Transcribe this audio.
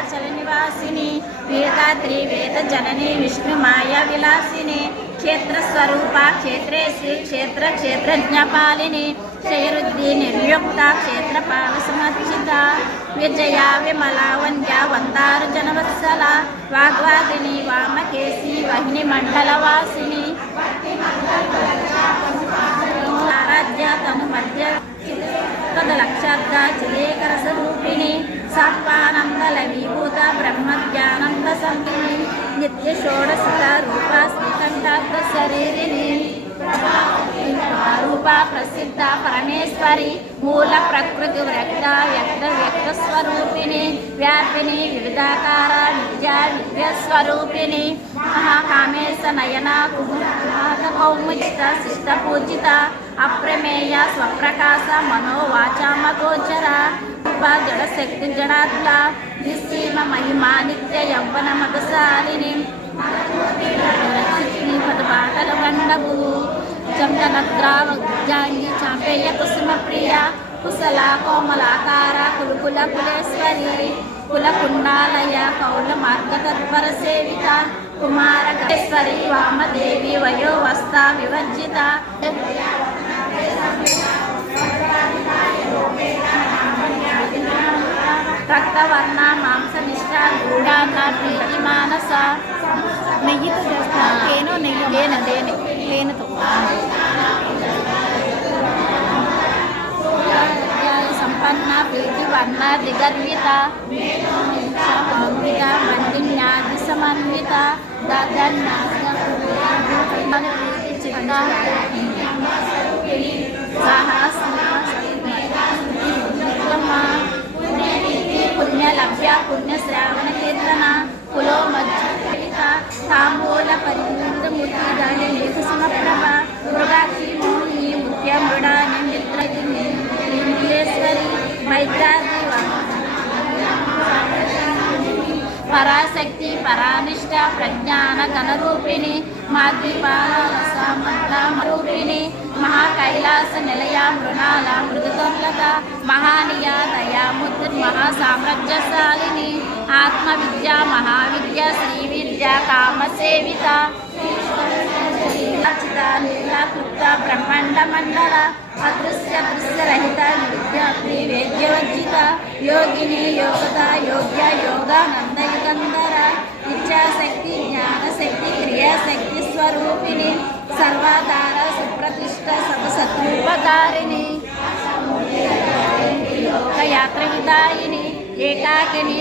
వింధ్యాచల నివాసిని వేదాద్రి వేద జనని విష్ణు మాయా విలాసిని క్షేత్రస్వరూప క్షేత్రేశ్వరి క్షేత్ర క్షేత్రజ్ఞపాలిని క్షయరుద్ధి నిర్యుక్త క్షేత్రపాల సమర్చిత విజయ విమల వంద్య వందారు జనవత్సల వాగ్వాదిని వామకేశి వహిని మండలవాసిని ఆరాధ్య తను మధ్య లక్షార్థ చిలేకర స్వరూపిణి సత్వానందల విభూత బ్రహ్మజ్ఞానంద సంపిణి నిత్య షోడశిత రూప శ్రీకంఠార్థ శరీరిని రూప ప్రసిద్ధ పరమేశ్వరి మూల ప్రకృతి వ్యక్త వ్యక్త స్వరూపిణి వ్యాపిని వివిధాకార విద్య స్వరూపిణి మహాకామేశ నయన కౌముచిత శిష్ట పూజిత అప్రమేయ స్వప్రకాశ మనోవాచామ గోచర జడ శక్తి జడాత్ల నిస్సీమ మహిమా నిత్య యవ్వన మగశాలిని పదపాటల గండవు చందనద్రావజాంగి చాపేయ కుసుమ ప్రియ కుశల కోమలాకార కులుకుల కులేశ్వరి కుల కుండాలయ కౌల మార్గతత్పర సేవిత కుమారకేశ్వరి వామదేవి వయోవస్థ వివర్జిత రక్తవర్ణ మాంసనిష్ట గూఢాన ప్రీతి మానస నెయ్యితో చేస్తారు తేనో తేనెతో సంపన్న ప్రీతి వర్ణ దిగర్విత మండిన్యాది సమన్విత చిత్త పుణ్యలభ్య పుణ్యశ్రావణ కీర్తన కులో మధ్య తాంబూల పరిమూర్తి దాని కుసుమప్రభ మృగాక్షి మోహిని ముఖ్య మృడాని మిత్రేశ్వరి మైత్రాది పరాశక్తి పరానిష్ట ప్రజ్ఞాన ఘనరూపిణి మాద్రిపాలూపిణి మహాకైలాస నిలయ మృణాల మృదుతోల్లత మహానియ దయాముద్రి మహాసామ్రాజ్యశాలిని ఆత్మవిద్య మహావిద్య శ్రీ విద్య కామసేవిత నీలకృత బ్రహ్మాండ మండల అదృశ్య దృశ్యరహిత వేద్యవర్జిత యోగిని యోగద యోగ్య యోగానంద యుగంధర ఇచ్ఛాశక్తి జ్ఞానశక్తి క్రియాశక్తి స్వరూపిణి సర్వాధార సుప్రతిష్ట సతసత్రూపకారిణి లోకయాత్ర విదాయిని ఏకాకిని